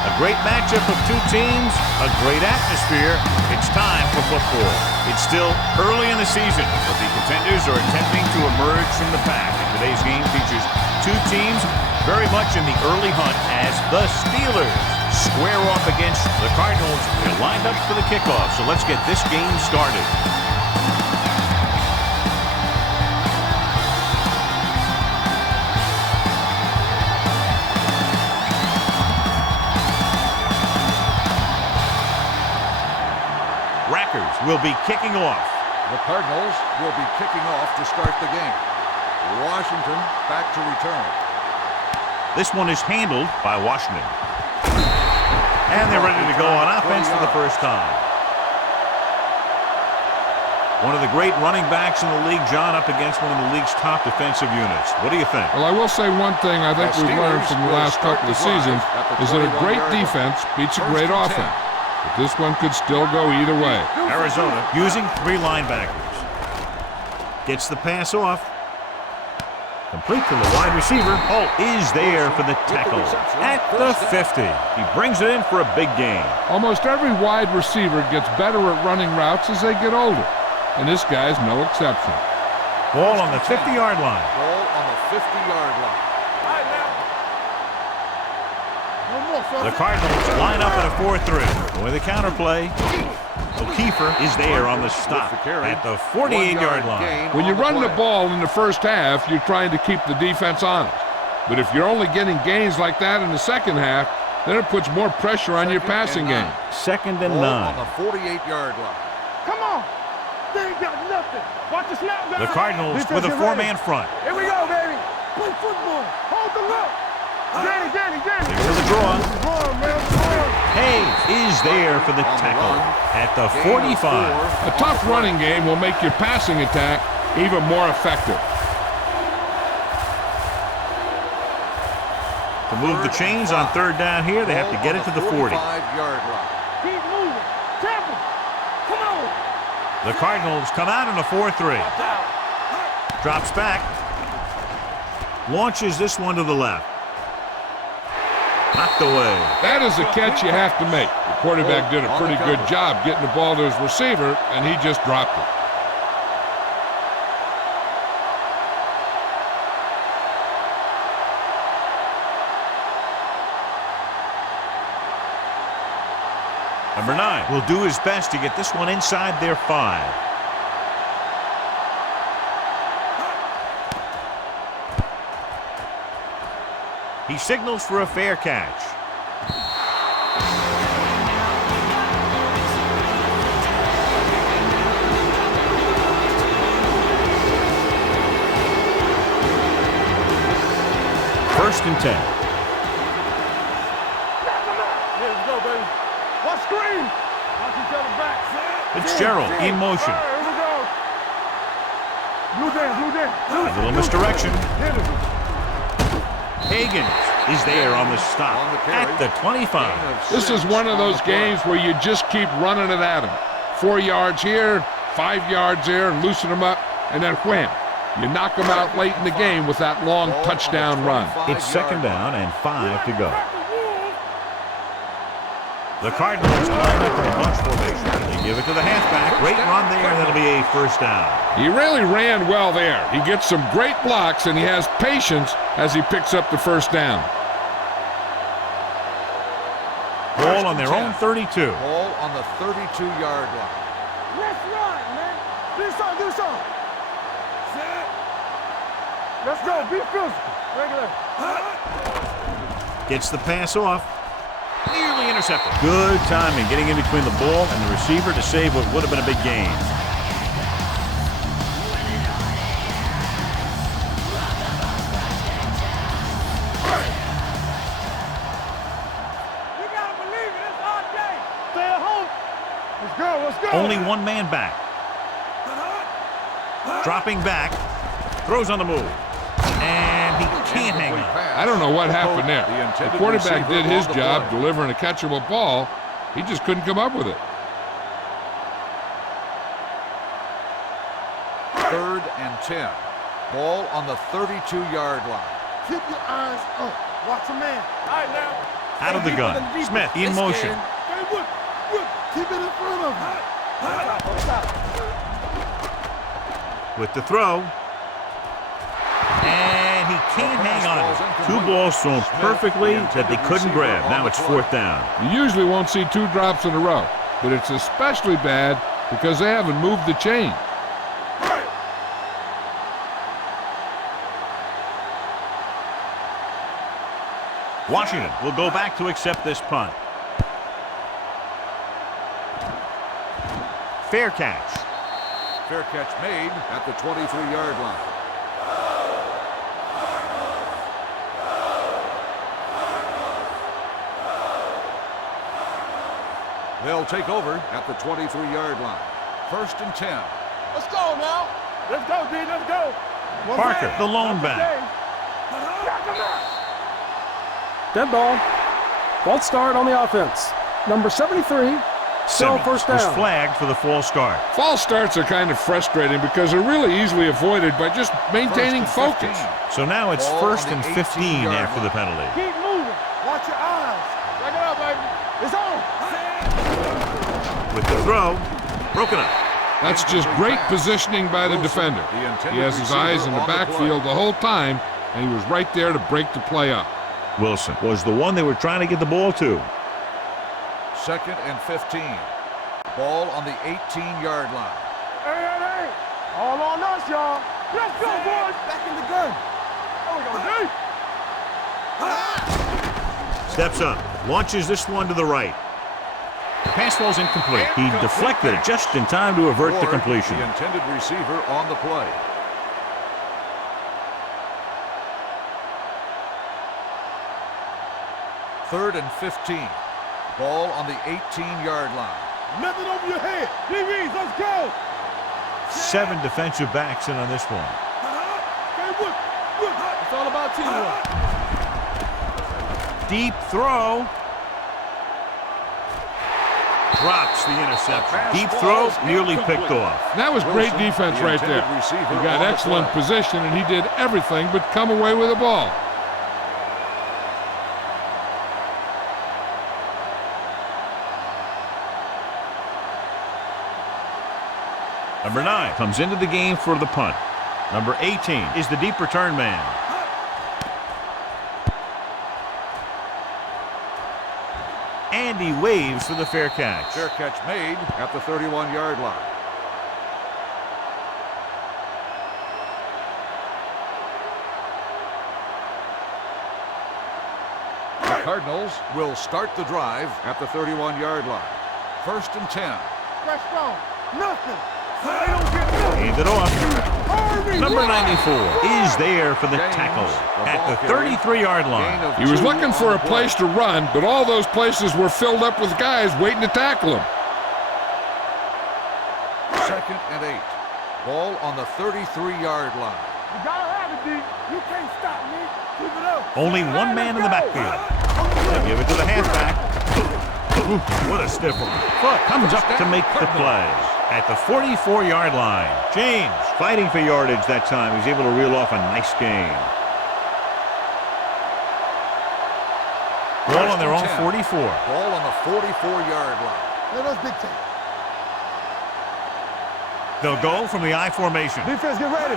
A great matchup of two teams, a great atmosphere. It's time for football. It's still early in the season, but the contenders are attempting to emerge from the pack. And today's game features two teams very much in the early hunt as the Steelers square off against the Cardinals. They're lined up for the kickoff, so let's get this game started. Will be kicking off. The Cardinals will be kicking off to start the game. Washington back to return. This one is handled by Washington. And they're ready to go on offense for the first time. One of the great running backs in the league, John, up against one of the league's top defensive units. What do you think? Well, I will say one thing I think we've learned from the last couple of seasons is that a great defense beats a great offense. But this one could still go either way. Arizona using three linebackers. Gets the pass off. Complete to the wide receiver. Holt is there for the tackle at the 50. He brings it in for a big gain. Almost every wide receiver gets better at running routes as they get older. And this guy's no exception. Ball on the 50-yard line. Ball on the 50-yard line. The Cardinals line up in a 4-3. With a counterplay, O'Keefer is there on the stop at the 48-yard line. When you run the ball in the first half, you're trying to keep the defense honest. But if you're only getting gains like that in the second half, then it puts more pressure on your passing game. 2nd and 9. On the 48-yard line. Come on. They ain't got nothing. Watch the snap, guys. The Cardinals with a four-man front. Here we go, baby. Play football. Hold the look. Danny. For the draw. Hayes is there for the tackle at the 45. A tough running game will make your passing attack even more effective. To move the chains on 3rd down here, they have to get it to the 40. 45-yard line. Keep moving. Temple. Come on. The Cardinals come out in a 4-3. Drops back. Launches this one to the left. Knocked away. That is a catch you have to make. The quarterback did a pretty good job getting the ball to his receiver, and he just dropped it. Number 9 will do his best to get this one inside their 5. He signals for a fair catch. First and 10. Here we go, baby. Watch screen. Watch each other back. Fitzgerald in motion. Here we go. Blue down. A little misdirection. Higgins is there on the stop at the 25. This is one of those games where you just keep running it at him. 4 yards here, 5 yards there, loosen them up, and then wham. You knock them out late in the game with that long touchdown run. It's 2nd down and 5 to go. The Cardinals line up in a bunch formation. They give it to the halfback. Great run there, and that'll be a first down. He really ran well there. He gets some great blocks, and he has patience as he picks up the first down. Ball on their own 32. Ball on the 32-yard line. Let's run, man. Do something. Let's go. Be physical. Regular. Gets the pass off. Nearly intercepted. Good timing getting in between the ball and the receiver to save what would have been a big gain. You gotta believe it. It's our day. Stay at home. Let's go. Only one man back. Dropping back. Throws on the move. And he can't hang on. I don't know what happened there. The quarterback did his job delivering a catchable ball. He just couldn't come up with it. 3rd and 10. Ball on the 32-yard line. Keep your eyes up. Watch a man. All right, now. Out of the gun. Smith in motion. Keep it in front of him. With the throw. And he can't hang on. 2 balls thrown perfectly that they couldn't grab. Now it's 4th down. You usually won't see 2 drops in a row, but it's especially bad because they haven't moved the chain. Washington will go back to accept this punt. Fair catch. Fair catch made at the 23-yard line. They'll take over at the 23-yard line. 1st and 10. Let's go now. Let's go, D. Let's go. Parker, the lone back. Dead ball. False start on the offense. Number 73. Still Simmons first was down. flagged for the false start. False starts are kind of frustrating because they're really easily avoided by just maintaining focus. So now it's Ball 1st on and the 15 18-yard after the line. penalty. Keep moving. Watch your eyes. Check it out, baby. It's on. With the throw, broken up. That's just great positioning by the defender. He has his eyes in the backfield the whole time, and he was right there to break the play up. Wilson was the one they were trying to get the ball to. 2nd and 15. Ball on the 18-yard line. Hey. All on us, y'all. Let's go, boys. Back in the gun. There we go, D. Steps up, launches this one to the right. The pass falls incomplete. He deflected it just in time to avert the Ward, completion. The intended receiver on the play. Third and 15. Ball on the 18-yard line. Nothing over your head. DBs, let's go. 7 defensive backs in on this one. It's all about teamwork. Deep throw. Drops the interception. Deep throw, nearly picked off. That was great defense the right there. intended receiver He got on the excellent play. position, and he did everything but come away with the ball. Number 9 comes into the game for the punt. Number 18 is the deep return man. And he waves for the fair catch. Fair catch made at the 31-yard line. The Cardinals will start the drive at the 31-yard line. 1st and 10. Let's go. Nothing. They don't get nothing. Hand it off. Hurry, Number run. 94 is there for the tackle at the 33-yard line. He was looking for a place to run, but all those places were filled up with guys waiting to tackle him. 2nd and 8. Ball on the 33-yard line. You gotta have it, D. You can't stop me. Keep it up. Only one man in the backfield. They give it to the halfback. Ooh, what a stiff one. Foot comes up to make the play at the 44-yard line. James fighting for yardage that time. He's able to reel off a nice gain. Ball on their own 44. Ball on the 44-yard line. Let us dictate. They'll go from the I formation. Defense, get ready.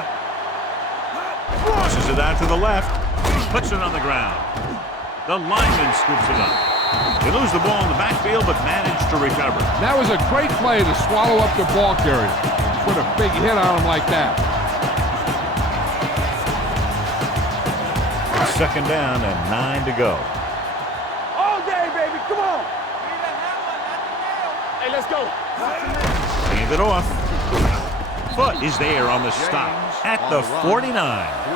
Pushes it out to the left. Puts it on the ground. The lineman scoops it up. They lose the ball in the backfield, but manage to recover. That was a great play to swallow up the ball carrier. Put a big hit on him like that. 2nd down and 9 to go. All day, baby. Come on. Hey, let's go. Hand it off. Foot is there on the stop at the 49.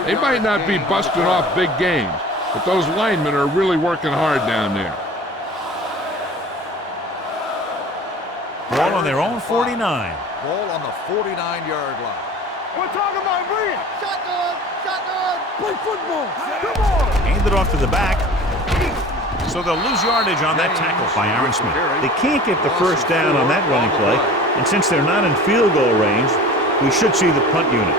They might not be busting off big games, but those linemen are really working hard down there. Ball on their own 49. Ball on the 49-yard line. We're talking about bring. Shotgun. Play football. Come on. Hand it off to the back. So they'll lose yardage on that tackle by Aaron Smith. They can't get the first down on that running play, and since they're not in field goal range, we should see the punt unit.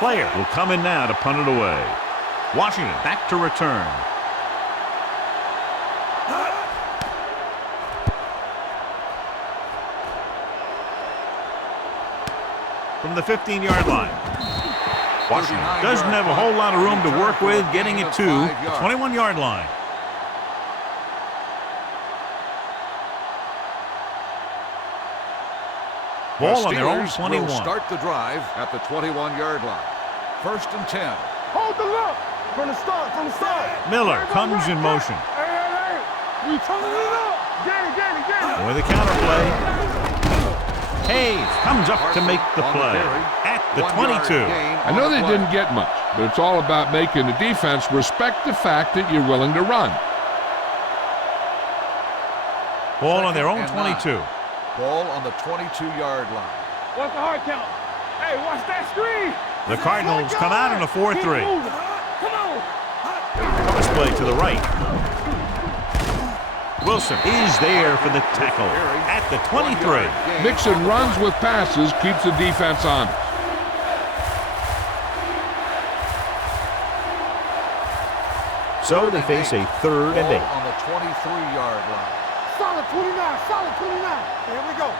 Player will come in now to punt it away. Washington back to return. From the 15-yard line. Washington doesn't have a whole lot of room to work with, getting it to the 21-yard line. Ball on their own 21. Will start the drive at the 21-yard line. 1st and 10. Hold the look. From the start. Miller comes in motion. Hey. We turning it up. Get it. With a counterplay. Hayes comes up to make the play at the 22. I know they didn't get much, but it's all about making the defense respect the fact that you're willing to run. Ball on their own 22. Ball on the 22-yard line. What's the hard count? Hey, watch that screen. The Cardinals come out in a 4-3. Come on. This play to the right. Wilson is there for the tackle at the 23. Mixing runs with passes keeps the defense honest. So they face a 3rd and 8. On the 23-yard line. Solid 29. Here we go.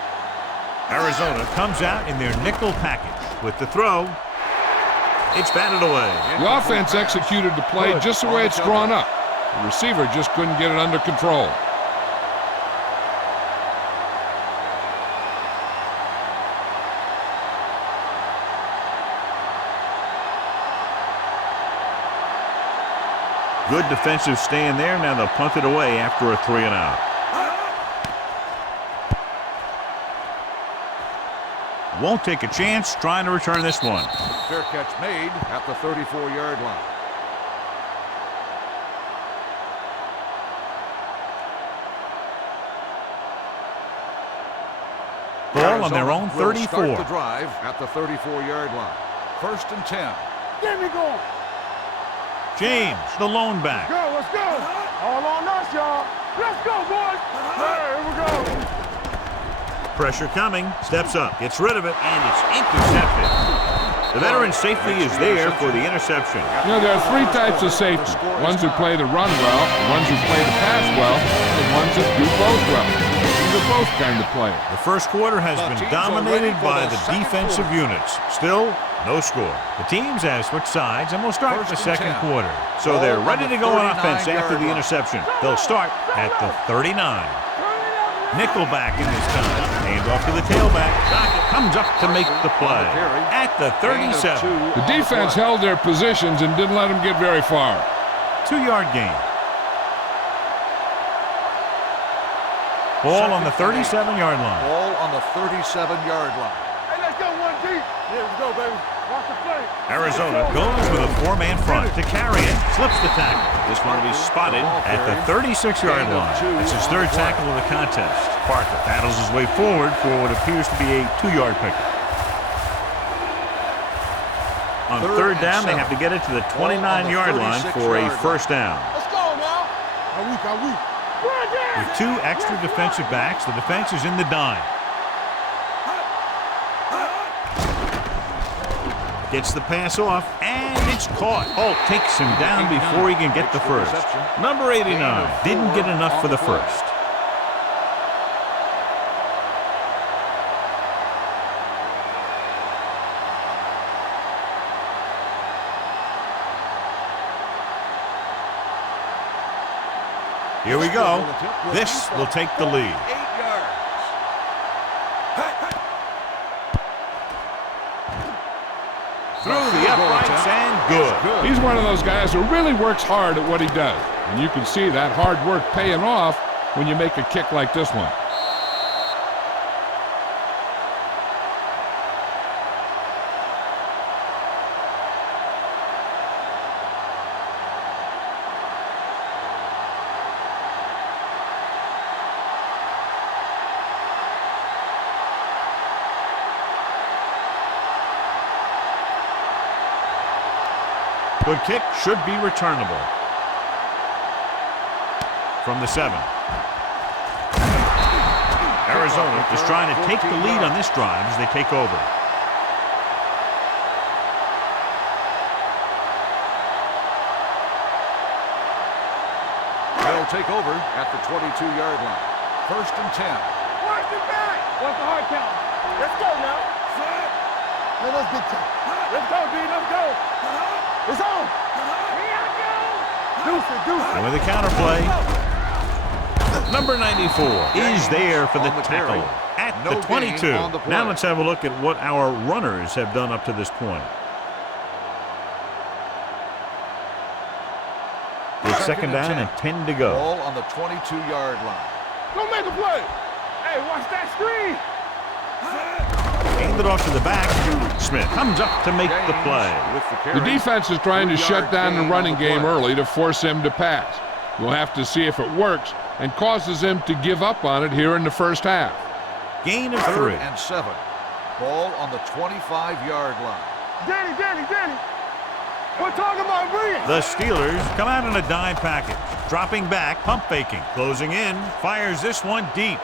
Arizona comes out in their nickel package with the throw. It's batted away. The offense executed the play just the way it's drawn up. The receiver just couldn't get it under control. Good defensive stand there. Now they'll punt it away after a 3 and out. Won't take a chance trying to return this one. Fair catch made at the 34-yard line. Ball on their own 34. Start the drive at the 34-yard line. 1st and 10. Get me going. James, the lone back. Let's go. All on us, y'all. Let's go, boys. Here we go. Pressure coming. Steps up. Gets rid of it, and it's intercepted. The veteran safety is there for the interception. You know, there are 3 types of safety. Ones who play the run well, the ones who play the pass well, and the ones that do both well. These are both kind of players. The first quarter has been dominated by the defensive units. Still, no score. The teams have switched sides and will start the second quarter. So they're ready to go on offense after the interception. They'll start at the 39. Nickelback in this time. Hands off to the tailback. Dockett comes up to make the play at the 37. The defense held their positions and didn't let them get very far. 2-yard gain. Ball on the 37-yard line. Ball on the 37-yard line. Hey, let's go one deep. Here we go, baby. Watch the play. Arizona goes with a 4-man front to carry it. Slips the tackle. This one will be spotted at the 36-yard line. That's his 3rd tackle of the contest. Parker battles his way forward for what appears to be a 2-yard pickup. On 3rd down, they have to get it to the 29-yard line for a 1st down. Let's go now. How weak. With 2 extra defensive backs, the defense is in the dime. Gets the pass off, and it's caught. Holt takes him down before he can get the first. Number 89 didn't get enough for the first. Here we go. This will take the lead. 8 yards. Through the uprights and good. He's one of those guys who really works hard at what he does. And you can see that hard work paying off when you make a kick like this one. Good kick should be returnable. From the 7. Arizona is trying to take the lead on this drive as they take over. take over at the 22-yard line. First and 10. Watch the back. What's the hard count? Let's go now. Let us get time. Let's go, D. Let's go. It's on. Here I go. Deuce it, deuce it. And with a counter play, number 94 is there for the tackle at the 22. Now let's have a look at what our runners have done up to this point. It's second down and 10 to go. Ball on the 22-yard line. Go make a play. Hey, watch that screen. Hand it off to the back. Smith comes up to make the play. The defense is trying to shut down the running game early to force him to pass. We'll have to see if it works and causes him to give up on it here in the first half. Gain of 3. Third and 7. Ball on the 25-yard line. Danny. We're talking about brilliant. The Steelers come out in a dime package. Dropping back, pump faking. Closing in, fires this one deep.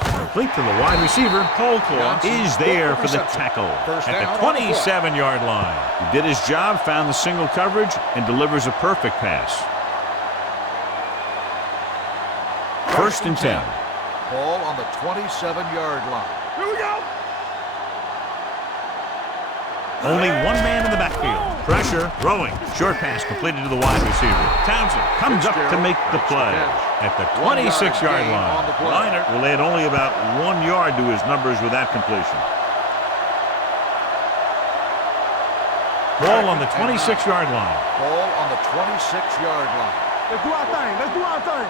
Complete to the wide receiver. Colclough is there for the tackle at the 27-yard line. He did his job, found the single coverage, and delivers a perfect pass. First and 10. Ball on the 27-yard line. Here we go. Only one man in the backfield. Pressure, throwing. Short pass completed to the wide receiver. Townsend comes up to make the play at the 26-yard line. Leinart will add only about 1 yard to his numbers with that completion. Ball on the 26-yard line. Ball on the 26-yard line. Let's do our thing.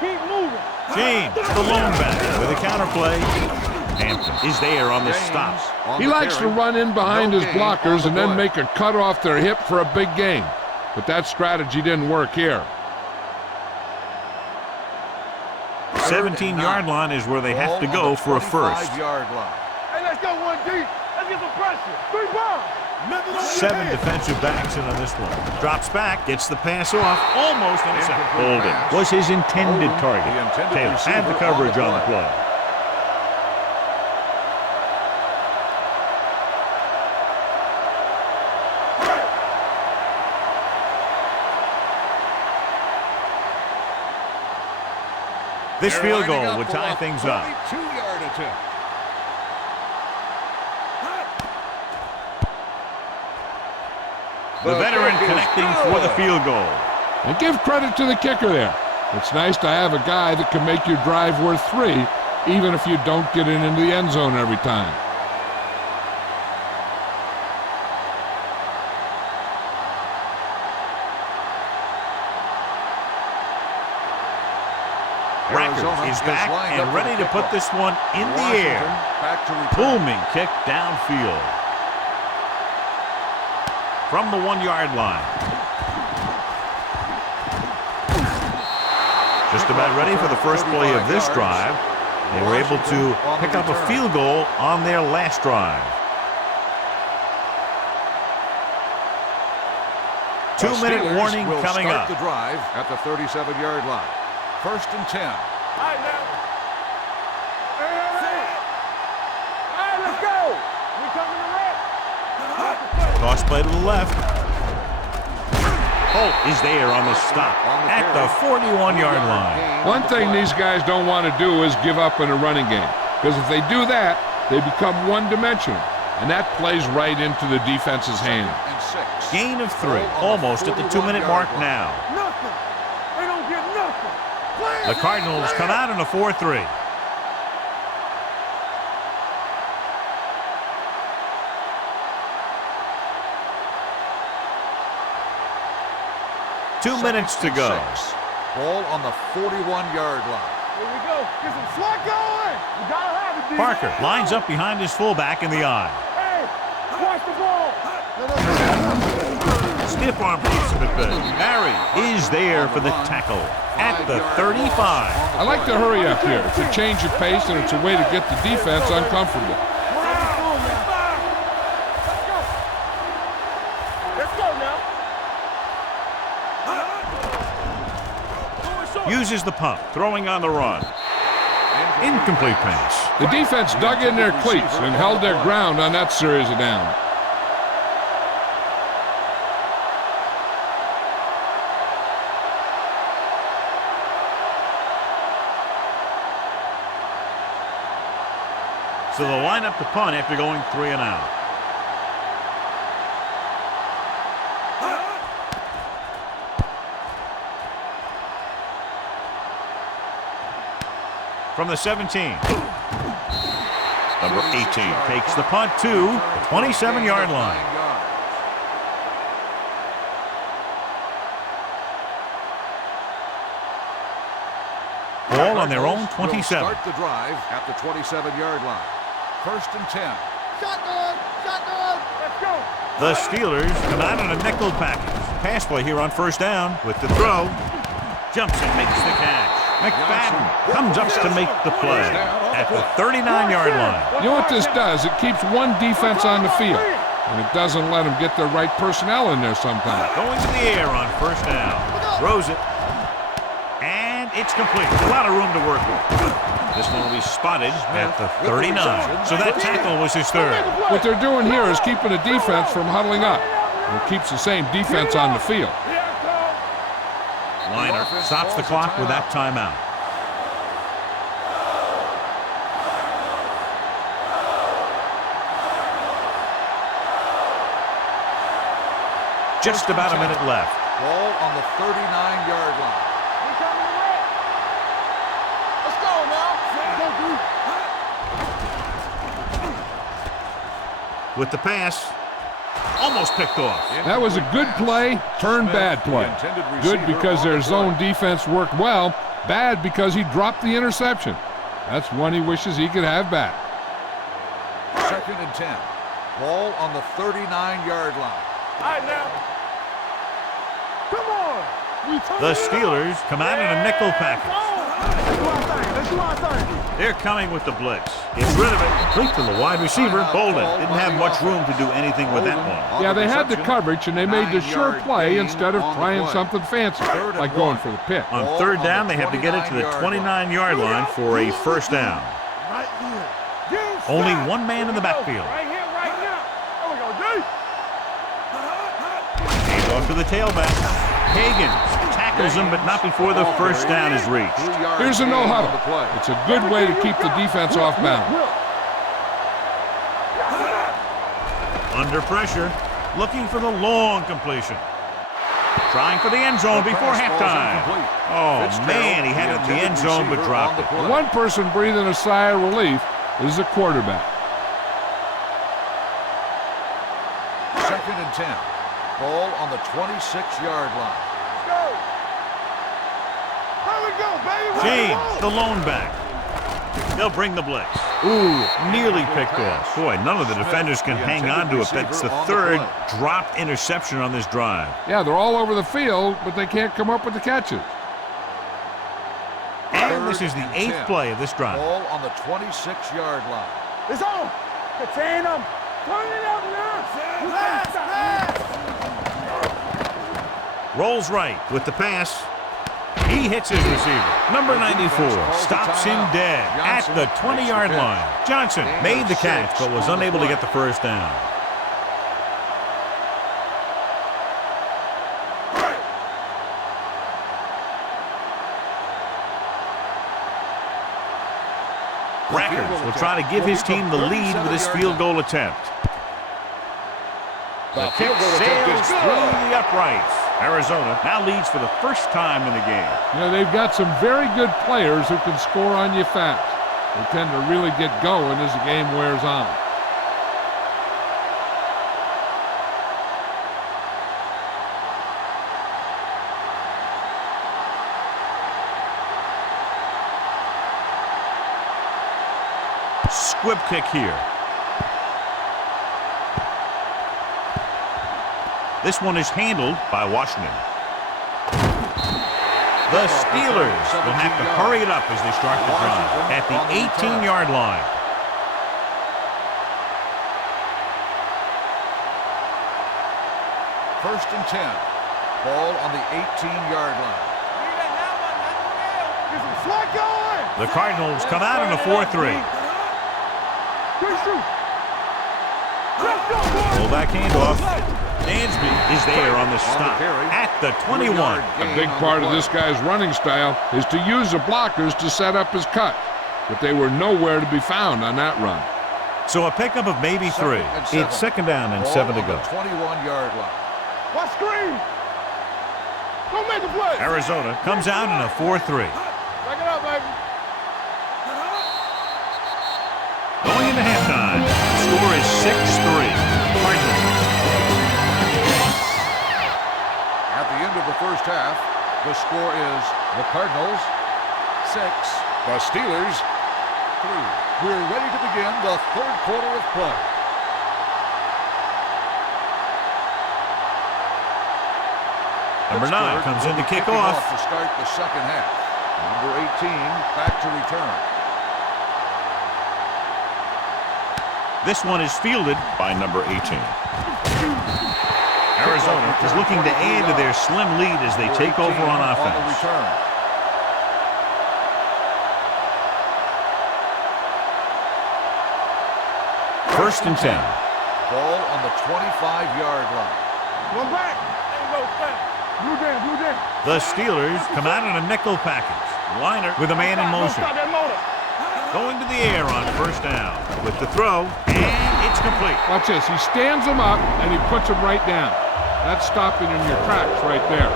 Keep moving. James, the lone back with a counter play. Hampton is there on the stop. He likes to run in behind his blockers and then make a cut off their hip for a big gain. But that strategy didn't work here. 17-yard line is where they have to go for a first. 25-yard line. Hey, let's go one deep. Let's get some pressure. 3 balls. 7 defensive backs in on this one. Drops back, gets the pass off, almost intercepted. Holden was his intended target. Taylor had the coverage on the play. This field goal would tie things up. 22-yard attempt. The veteran connecting for the field goal. And give credit to the kicker there. It's nice to have a guy that can make your drive worth 3, even if you don't get it into the end zone every time. Rackers is back and ready to put this one in the air. Booming kick downfield. From the 1-yard line. Just about ready for the first play of this drive. They were able to pick up a field goal on their last drive. 2-minute warning coming up. The drive at the 37-yard line. First and 10. All right, now. Hey, let's go. We coming to left. Toss play to the left. Holt is there on the stop at the 41-yard line. One thing these guys don't want to do is give up in a running game. Because if they do that, they become one-dimensional. And that plays right into the defense's hand. Gain of 3, almost at the 2-minute mark now. Nothing. They don't get nothing. The Cardinals come out in a 4-3. Two minutes to go. Ball on the 41-yard line. Here we go. Get some slot going. You gotta have it, D. Parker lines up behind his fullback in the eye. Hey, watch the ball. Stiff arm keeps him at bay. Barry is there for the tackle at the 35. I like to hurry up here. It's a change of pace, and it's a way to get the defense uncomfortable. Let's go now. Uses the pump, throwing on the run. Incomplete pass. The defense dug in their cleats and held their ground on that series of downs. So they'll line up to punt after going 3 and out. From the 17. Number 18 takes the punt to the 27-yard line. Ball on their own 27. Start the drive at the 27-yard line. 1st and 10. Shotgun! Shotgun! Let's go! The Steelers come out in a nickel package. Pass play here on 1st down with the throw. Jumps and makes the catch. McFadden comes up to make the play at the 39-yard line. You know what this does? It keeps one defense on the field, and it doesn't let them get the right personnel in there sometimes. Going to the air on 1st down. Throws it. And it's complete. A lot of room to work with. This one will be spotted at the 39. So that tackle was his 3rd. What they're doing here is keeping the defense from huddling up. And it keeps the same defense on the field. Liner stops the clock with that timeout. Just about a minute left. Ball on the 39-yard line. Let's go now! With the pass, almost picked off. That was a good play, turned bad play. Good because their zone defense worked well, bad because he dropped the interception. That's one he wishes he could have back. 2nd and 10. Ball on the 39-yard line. All right, now. Come on! The Steelers come out in a nickel package. Let's do our thing. Let's do our thing. They're coming with the blitz. Gets rid of it. Complete to the wide receiver. Bolden didn't have much room to do anything with that one. Yeah, they had the coverage, and they made the sure play instead of trying something fancy, like going for the pick. On 3rd down, they have to get it to the 29-yard line for a 1st down. Right here. Only one man in the backfield. Right here, right now. There we go, D. Hands off to the tailback. Hagan tackles him, but not before the 1st down is reached. Here's a no-huddle. It's a good way to keep the defense off balance. Under pressure, looking for the long completion. Trying for the end zone before halftime. Oh, man, he had it in the end zone but dropped it. One person breathing a sigh of relief is the quarterback. 2nd and 10. Ball on the 26-yard line. James, the lone back. They'll bring the blitz. Ooh, nearly picked off. Boy, none of the defenders can hang on to it. That's the 3rd dropped interception on this drive. Yeah, they're all over the field, but they can't come up with the catches. And this is the 8th play of this drive. Ball on the 26-yard line. It's on. Contain them. Turn it up now. Pass. Rolls right with the pass. He hits his receiver. Number 94 stops him dead at the 20-yard line. Johnson made the catch but was unable to get the 1st down. Rackers will try to give his team the lead with his field goal attempt. The kick sails through the uprights. Arizona now leads for the 1st time in the game. You know, they've got some very good players who can score on you fast. They tend to really get going as the game wears on. Squib kick here. This one is handled by Washington. The Steelers will have to hurry it up as they start the drive at the 18-yard line. First and 10. Ball on the 18-yard line. The Cardinals come out in a 4-3. Fullback handoff. Dansby is there on the stop at the 21. A big part of this guy's running style is to use the blockers to set up his cut, but they were nowhere to be found on that run. So a pickup of maybe 3. It's second down and 7 to go. 21-yard line. Watch screen. Go make a play. Arizona comes out in a 4-3. Back it up, baby. Going into halftime, the score is 6-3. Cardinals. At the end of the first half, the score is the Cardinals 6, the Steelers 3. We're ready to begin the third quarter of play. Number 9 comes in to kick Kicking off. to start the second half. Number 18 back to return. This one is fielded by number 18. Arizona is looking to add to their slim lead as they take over on offense. On the return. First and 10. Ball on the 25-yard line. One back. There you go. Blue jam, blue jam. The Steelers come out in a nickel package. Liner with a man in motion. Stop that motor. Going to the air on first down with the throw, and it's complete. Watch this. He stands him up, and he puts him right down. That's stopping in your tracks right there.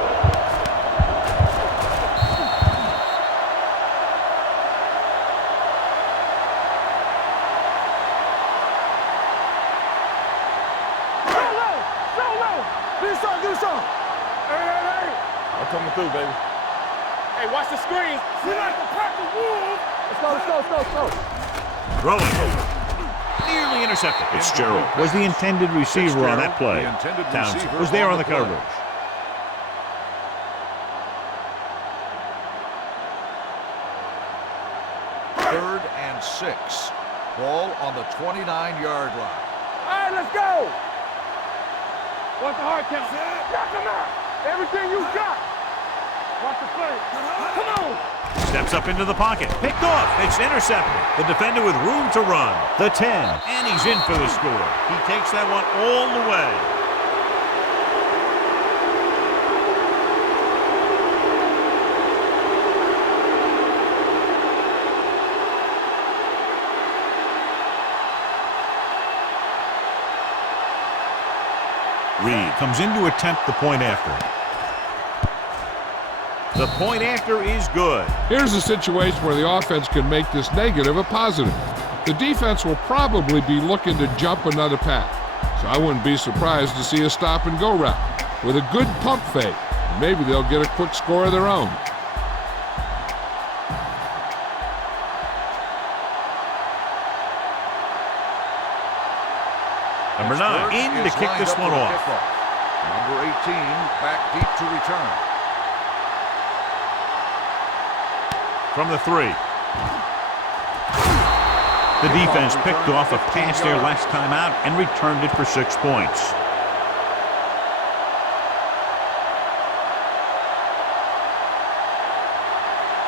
So low. Do something. Hey. I'm coming through, baby. Hey, watch the screen. We like to pack the wool. Let's go. Throwing. Nearly intercepted. Fitzgerald was the intended receiver on that play. Townsend was there on the coverage. Third and 6. Ball on the 29-yard line. All right, let's go. What's the hard count? Knock him out. Everything you got. Watch the play. Come on. Steps up into the pocket. Picked off. It's intercepted. The defender with room to run. The 10. And he's in for the score. He takes that one all the way. Reed comes in to attempt the point after. The point after is good. Here's a situation where the offense can make this negative a positive. The defense will probably be looking to jump another pass, so I wouldn't be surprised to see a stop-and-go route with a good pump fake. Maybe they'll get a quick score of their own. Number 9 in to kick this one off. Number 18 back deep to return. From the 3. The defense picked off a pass there last time out and returned it for 6 points.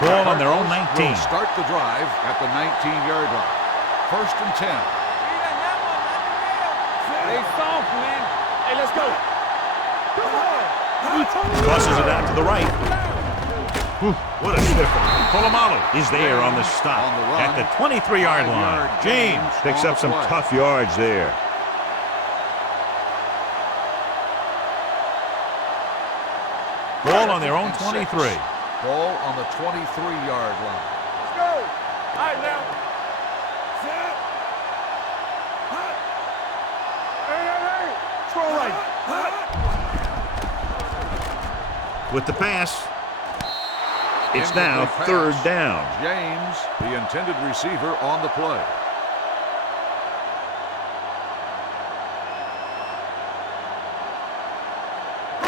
Ball on their own 19. Will start the drive at the 19-yard line. First and 10. Hey, soft, man. Hey, let's go. Tosses it out to the right. Whew, what a stiffer. Polamalu is there on the stop at the 23-yard line. James picks up some tough yards there. Ball on their own 23. Ball on the 23-yard line. Let's go. All right, now. Set. Hey. Throw right. With the pass, it's now third down. James, the intended receiver, on the play.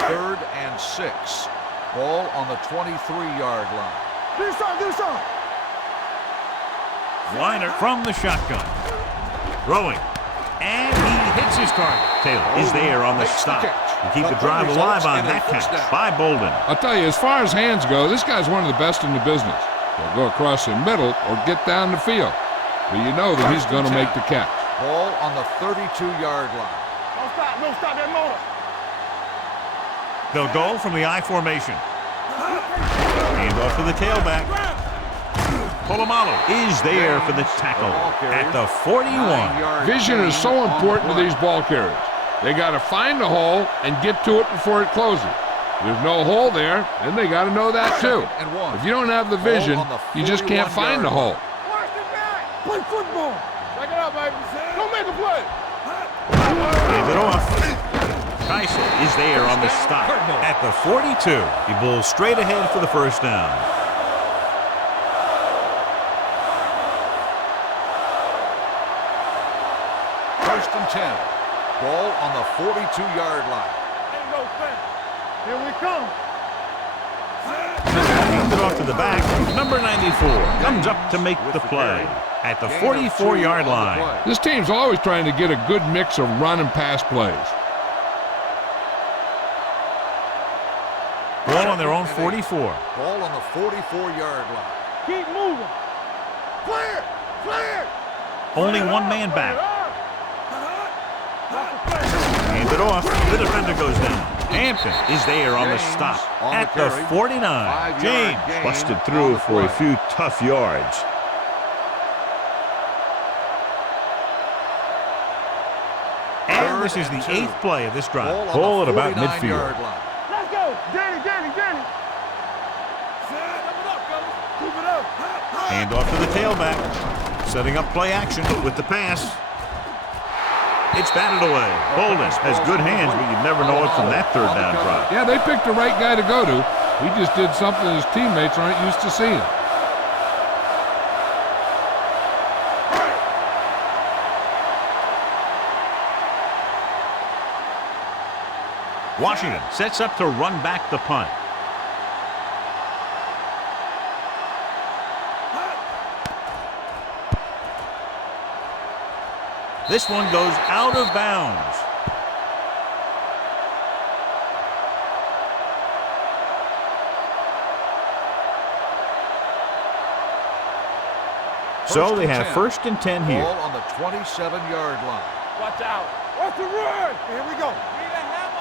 Third and 6. Ball on the 23-yard line. Do something. Liner from the shotgun. Throwing. And he hits his target. Taylor is there on the stop to keep the drive alive on that catch by Bolden. I'll tell you, as far as hands go, this guy's one of the best in the business. He'll go across the middle or get down the field. But you know that he's going to make the catch. Ball on the 32-yard line. Don't stop that motor. They'll go from the I formation. Hand off to the tailback. Polamalu is there for the tackle at the 41. Vision is so important to these ball carriers. They got to find the hole and get to it before it closes. There's no hole there, and they got to know that too. If you don't have the vision, you just can't find the hole. Play football. Check it out, baby. Don't make a play. Hand it off. Keisel is there on the stop at the 42. He bowls straight ahead for the first down. First and 10. Ball on the 42-yard line. Ain't no thing. Here we come. Hands it off to the back. Number 94 comes up to make the play at the 44-yard line. This team's always trying to get a good mix of run and pass plays. Ball on their own 44. Ball on the 44-yard line. Keep moving. Clear. Clear. Only one man back. Hands it off. The defender goes down. Hampton is there on the stop at the 49. James busted through for a few tough yards. And this is the 8th play of this drive. Ball at about midfield. Let's go. Danny. Keep it up. Hand off to the tailback. Setting up play action with the pass. It's batted away. Bolden has good hands, but you'd never know it from that third down drop. Yeah, they picked the right guy to go to. He just did something his teammates aren't used to seeing. Washington sets up to run back the punt. This one goes out of bounds. So they have first and 10 here. Ball on the 27-yard line. Watch out. Watch the run. Here we go.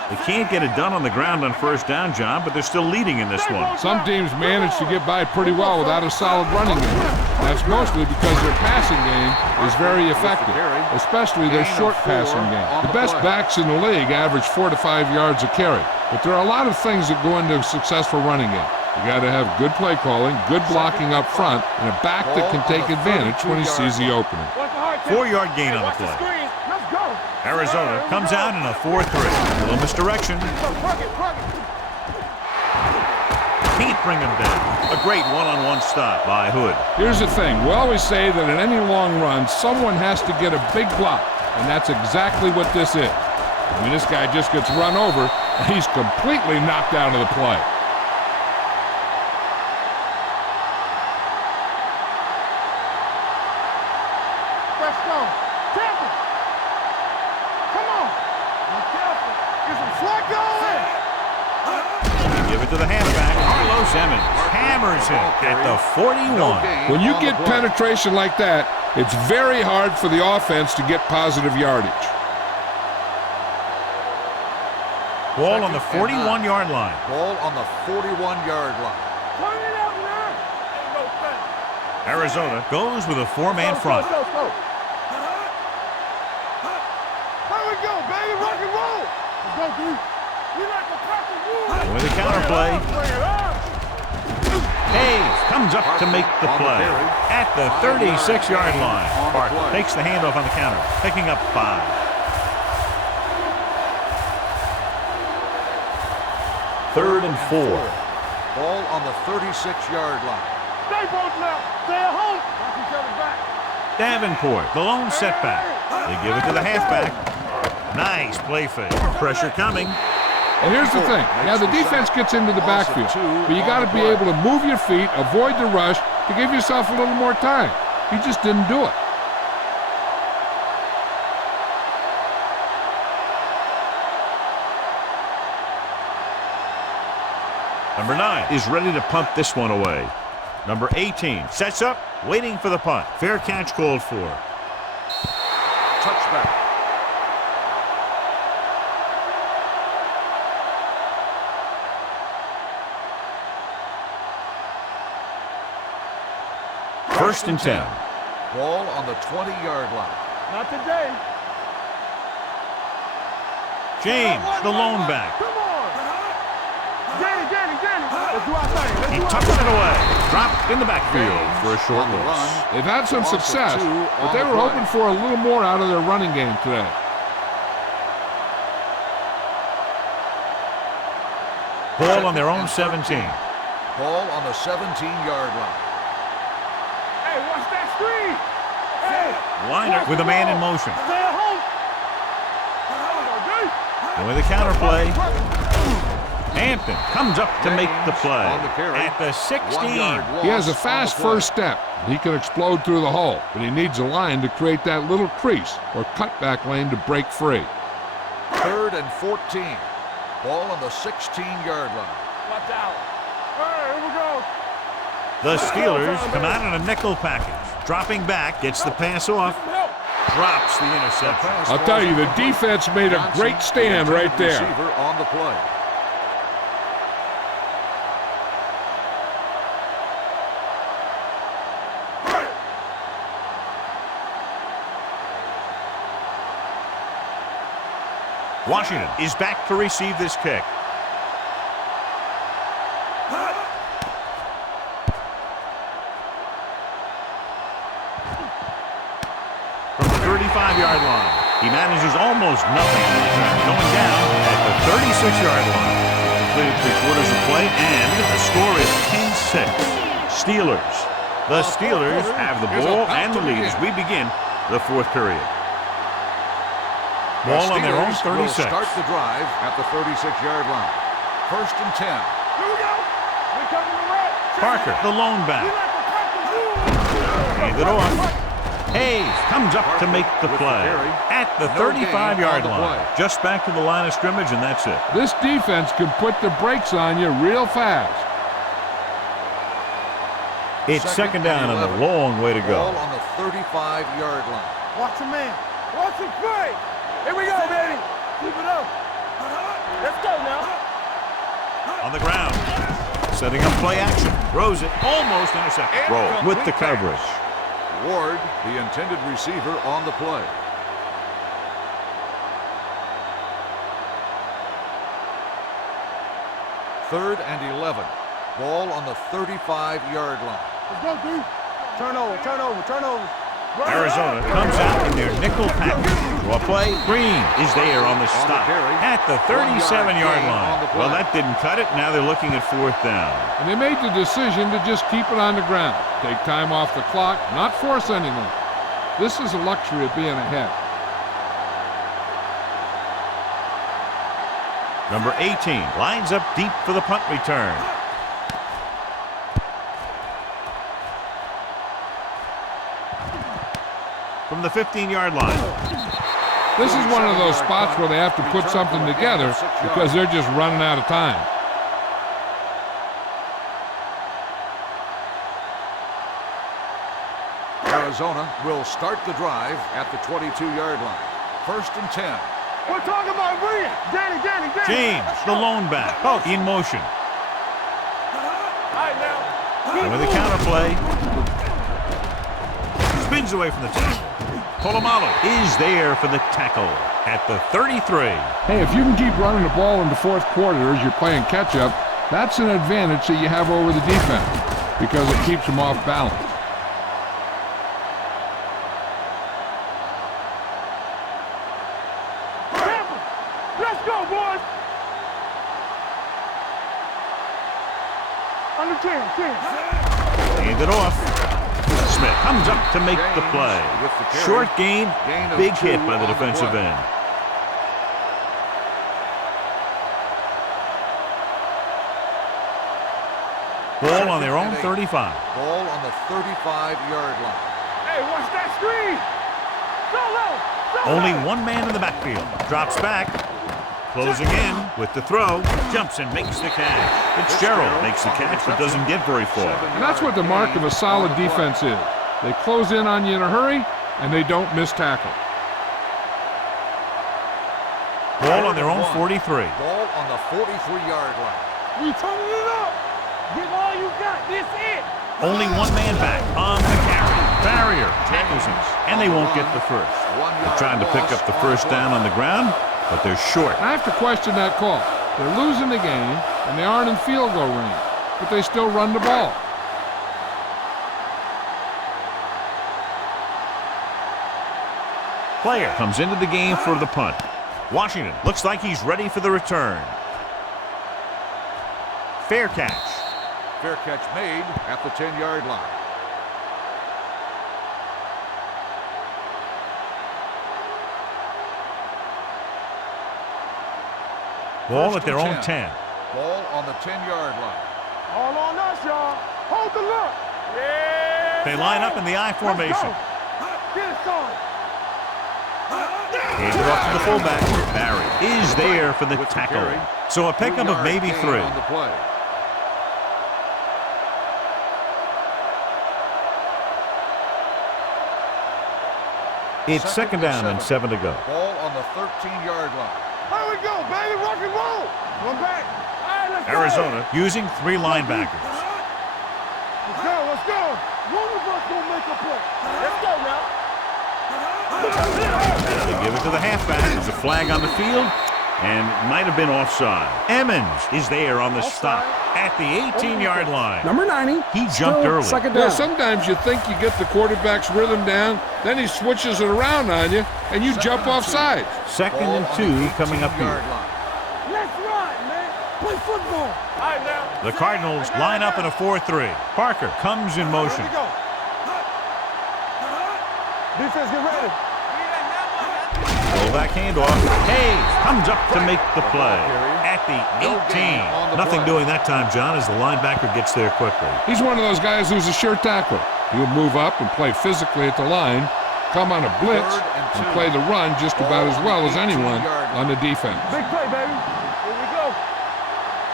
They can't get it done on the ground on first down, John, but they're still leading in this one. Some teams manage to get by pretty well without a solid running game. That's mostly because their passing game is very effective, especially their short passing game. The best backs in the league average 4 to 5 yards a carry, but there are a lot of things that go into a successful running game. You got to have good play calling, good blocking up front, and a back that can take advantage when he sees the opening. 4-yard gain on the play. Let's go. Arizona comes out in a 4-3. A little misdirection. Can't bring him down. A great one-on-one stop by Hood. Here's the thing. We always say that in any long run, someone has to get a big block, and that's exactly what this is. I mean, this guy just gets run over, and he's completely knocked out of the play. Let's go. Careful. Come on. Be careful. Get some slack going. Give it to the halfback. Carlos Emmons hammers him at the 41. When you get penetration like that, it's very hard for the offense to get positive yardage. Ball on the 41-yard line. Ball on the 41-yard line. Turn it out now. Ain't no thing. Arizona goes with a 4-man front. Go. There we go, baby. Rock and roll. Let's go, dude. We like the practice rules. With a counterplay. Hayes comes up to make the play at the 36-yard line. Parker takes the handoff on the counter, picking up 5. 3rd and 4. Ball on the 36-yard line. Stay both now. Stay at home. Watch each other back. Davenport, the lone setback. They give it to the halfback. Nice play fake. Pressure coming. And here's the thing. Yeah, the defense gets into the backfield, but you got to be able to move your feet, avoid the rush, to give yourself a little more time. He just didn't do it. Number 9 is ready to punt this one away. Number 18 sets up, waiting for the punt. Fair catch called for. Touchback. First and 10. Ball on the 20-yard line. Not today. James, the lone back. Come on. Danny. Let's do our thing. He tucks it away. Dropped in the backfield for a short On the loss. run. They've had some Loss of success, 2 but on they the were play. hoping for a little more out of their running game today. Ball on their own 17. Ball on the 17-yard line. Hey, watch that screen. Hey. Liner with a man in motion. Stay at home. And with a counterplay, Hampton comes up to make the play on the carry. at the 16. 1 yard loss He has a on the fast play. first step. He can explode through the hole, but he needs a line to create that little crease or cutback lane to break free. 3rd and 14. Ball on the 16-yard line. Watch out. All right, here we go. The Steelers come out in a nickel package. Dropping back, gets the pass off, drops the interception. I'll tell you, the defense made a great stand right there. Receiver on the play. Washington is back to receive this kick. From the 35-yard line, he manages almost nothing in return, going down at the 36-yard line. Completed 3/4 of play, and the score is 10-6. Steelers. The Steelers have the ball and the lead as we begin the fourth period. Ball on their own 36. Will start the drive at the 36-yard line. 1st and 10. Here we go. We're coming to red. Parker, the lone We back. like the Packers. Hand it off. Hayes comes up to make the with the play carry. at the No gain 35-yard on the line. play. Just back to the line of scrimmage, and that's it. This defense can put the brakes on you real fast. It's second down and a 11. long way to Ball go. on the 35-yard line. Watch him, man. Watch him play. Here we go, baby. Keep it up. Let's go now. On the ground. Setting up play action. Throws it. Almost intercepted. Roll with the coverage. Ward, the intended receiver, on the play. Third and 11. Ball on the 35-yard line. Let's go, D. Turnover. Arizona comes out in their nickel package. Draw play. Green is there on the On the stop carry. at the 37-yard gain on the line. play. Well, that didn't cut it. Now they're looking at fourth down. And they made the decision to just keep it on the ground. Take time off the clock, not force anything. This is a luxury of being ahead. Number 18 lines up deep for the punt return. From the 15-yard line. This is one of those spots where they have to put something together because they're just running out of time. Arizona will start the drive at the 22-yard line. 1st and 10. We're talking about Green. Danny. James, the lone back, in motion. All right, now. And with a counterplay, spins away from the tackle. Polamalu is there for the tackle at the 33. Hey, if you can keep running the ball in the fourth quarter as you're playing catch-up, that's an advantage that you have over the defense because it keeps them off balance. Let's go, boys. Under 10. Hand it off. Smith comes up to make the play. With the carry. Short gain, Gain of big 2 hit by the on the defensive play. end. Ball on their own 35. Ball on the 35-yard line. Hey, watch that screen. Solo. Only one man in the backfield. Drops back. Closing in with the throw. Jumps and makes the catch. Fitzgerald makes the catch but doesn't get very far. And that's what the mark of a solid defense is. They close in on you in a hurry, and they don't miss tackle. Ball on their own 43. Ball on the 43-yard line. We turning it up. Give all you got. This it. Only one man back on the carry. Barrier tackles him, and they won't get the first. They're trying to pick up the first down on the ground, but they're short. I have to question that call. They're losing the game, and they aren't in field goal range, but they still run the ball. Player comes into the game for the punt. Washington looks like he's ready for the return. Fair catch. Fair catch made at the 10-yard line. Ball at their own 10. Ball on the 10-yard line. All on us, y'all. Hold the look. Yeah. They line up in the I formation. Get it going. Hands it off to the fullback. Barry is there for the tackle. So a pickup of maybe 3. On the play. It's second down and 7 to go. Ball on the 13-yard line. Here we go, baby. Rock and roll. One back. All right, let's Arizona using 3 linebackers. Let's go. Let's go. One of us gonna make a play. Let's go now. They give it to the halfback. There's a flag on the field, and it might have been offside. Emmons is there on the stop at the 18-yard line. Number 90. He jumped early. Second down. Yeah, sometimes you think you get the quarterback's rhythm down, then he switches it around on you, and you jump off sides. Second and 2 coming up here. Let's run, man. Play football. All right, now. The Cardinals line up in a 4-3. Parker comes in motion. Here we go. Defense, get ready. Fullback handoff. Hayes comes up to make the play at the 18. Nothing doing that time, John, as the linebacker gets there quickly. He's one of those guys who's a sure tackler. He'll move up and play physically at the line, come on a blitz, and play the run just about as well as anyone on the defense. Big play, baby. Here we go.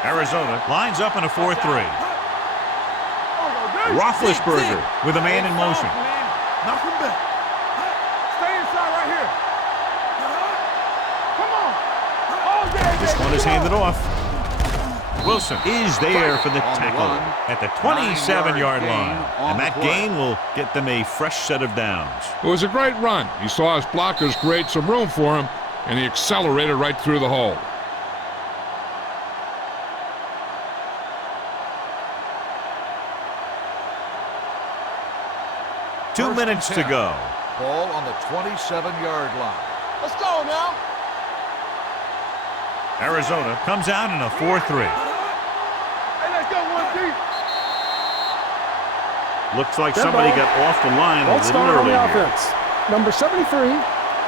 Arizona lines up in a 4-3. Roethlisberger with a man in motion. Knock him back. Stay inside right here. Come on. Oh, yeah, This one is handed off. Wilson is there for the tackle at the 27-yard line. And that gain will get them a fresh set of downs. It was a great run. He saw his blockers create some room for him, and he accelerated right through the hole. Two minutes to go. Ball on the 27-yard line. Let's go now. Arizona comes out in a 4-3. Hey, let's go one deep. Looks like somebody got off the line a Let's little start on early the here. offense. Number 73.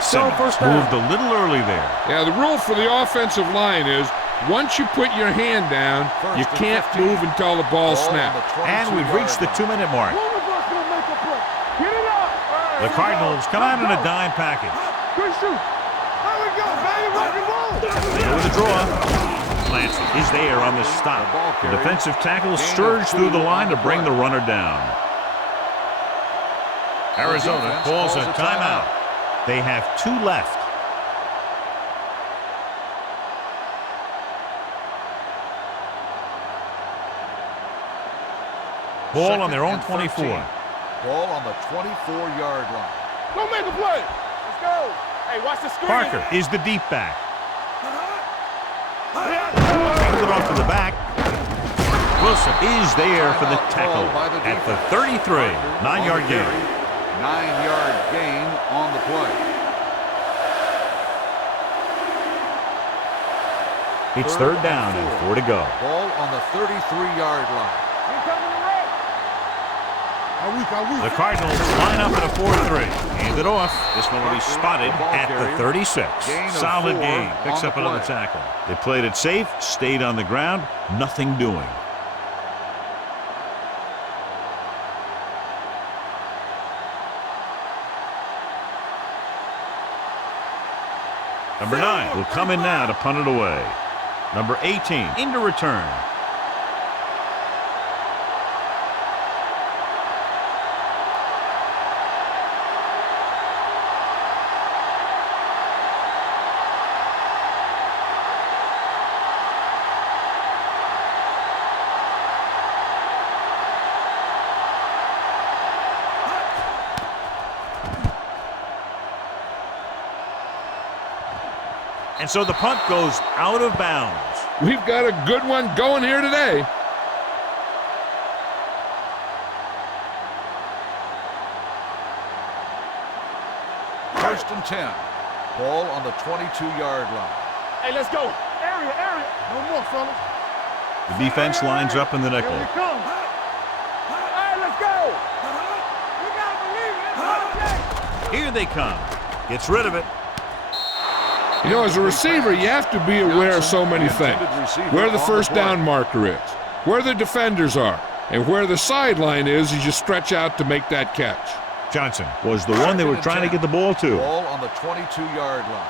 Still Simmons first down. moved a little early there. Yeah, the rule for the offensive line is once you put your hand down, you can't move until the ball snaps. And we've reached the 2-minute mark. One of us gonna make a play. Get it up. The Cardinals come out in a dime package. Good shoot. There we go, baby. Rock and roll. They go with the draw. Clancy is there on the stop. The defensive tackle surged through the line to bring the runner down. Arizona calls a timeout. They have 2 left. Ball on their own 24. Ball on the 24-yard line. Don't make a play. Let's go. Hey, watch the screen. Parker is the deep back. Hands it off to the back. Wilson is there for the tackle at the 33. 9-yard gain. 9-yard gain on the play. It's third down and 4 to go. Ball on the 33-yard line. The Cardinals line up in a 4-3. Hand it off. This one will be spotted at the 36. Solid gain. Picks up another tackle. They played it safe, stayed on the ground, nothing doing. Number 9 will come in now to punt it away. Number 18 into return. And so the punt goes out of bounds. We've got a good one going here today. First and 10. Ball on the 22-yard line. Hey, let's go. Area. No more, fellas. The defense lines up in the nickel. Here we come. Hey, let's go. We gotta believe it. Here they come. Gets rid of it. You know, as a receiver, you have to be aware of so many things. Where the first down marker is, where the defenders are, and where the sideline is as you stretch out to make that catch. Johnson was the one they were trying to get the ball to. Ball on the 22-yard line.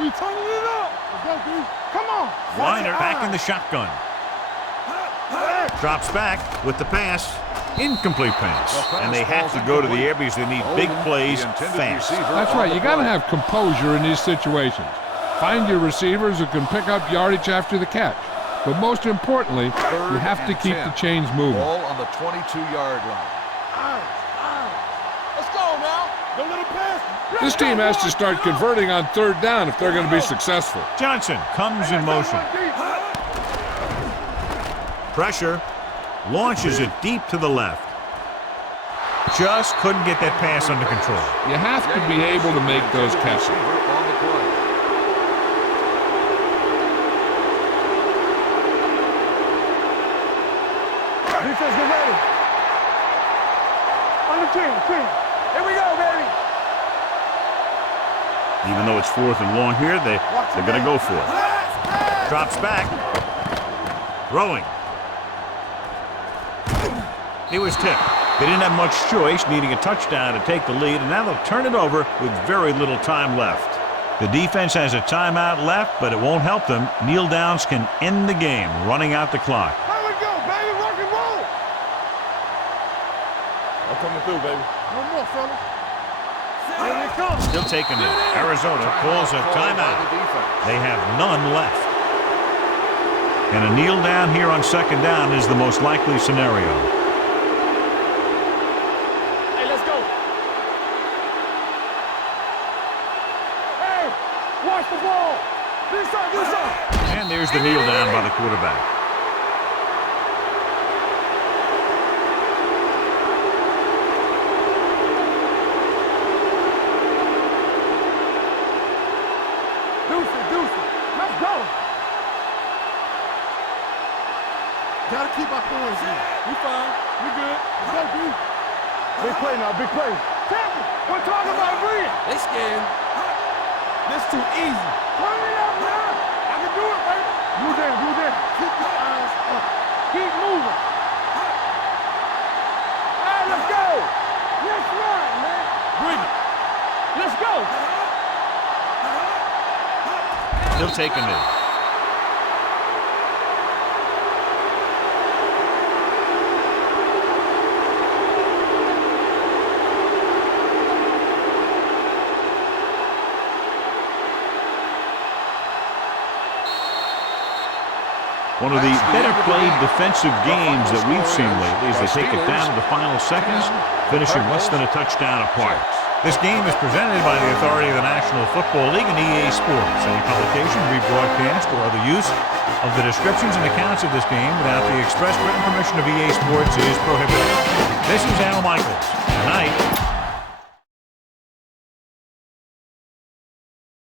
We turning it up. Let's go, dude. Come on. Weiner back in the shotgun. Drops back with the pass. Incomplete pass. And they have to go to the air because they need big plays fast. That's right. You got to have composure in these situations. Find your receivers who can pick up yardage after the catch. But most importantly, you have to keep the chains moving. Ball on the 22-yard line. Let's go now. Don't let him pass. This team has to start converting on third down if they're going to be successful. Johnson comes in motion. Pressure. Launches it deep to the left. Just couldn't get that pass under control. You have to be able to make those catches. Defense, get ready. On the 10. Here we go, baby. Even though it's 4th and long here, they're going to go for it. Drops back. Throwing. It was tipped. They didn't have much choice, needing a touchdown to take the lead, and now they'll turn it over with very little time left. The defense has a timeout left, but it won't help them. Kneel downs can end the game, running out the clock. Here we go, baby. Rock and roll. I'm coming through, baby. No more, fellas. Here it comes. Still taking it. Arizona calls a timeout. They have none left. And a kneel down here on 2nd down is the most likely scenario. Hey, let's go. Hey, watch the ball. This side. And there's the kneel down by the quarterback. Deuce. Let's go. Gotta keep our points in. We fine. We good. Let's go, dude. Big play now, big play. Tackle. We're talking about breathing. They scared. This too easy. Turn it up now. I can do it, baby. Do that. Keep your eyes up. Keep moving. Hey, let's go. Let's run, man. Bring it. Let's go. Still taking it. One of the better played defensive games that we've seen lately as they take it down to the final seconds, finishing less than a touchdown apart. This game is presented by the authority of the National Football League and EA Sports. Any publication, rebroadcast, or other use of the descriptions and accounts of this game without the express written permission of EA Sports is prohibited. This is Al Michaels. Tonight,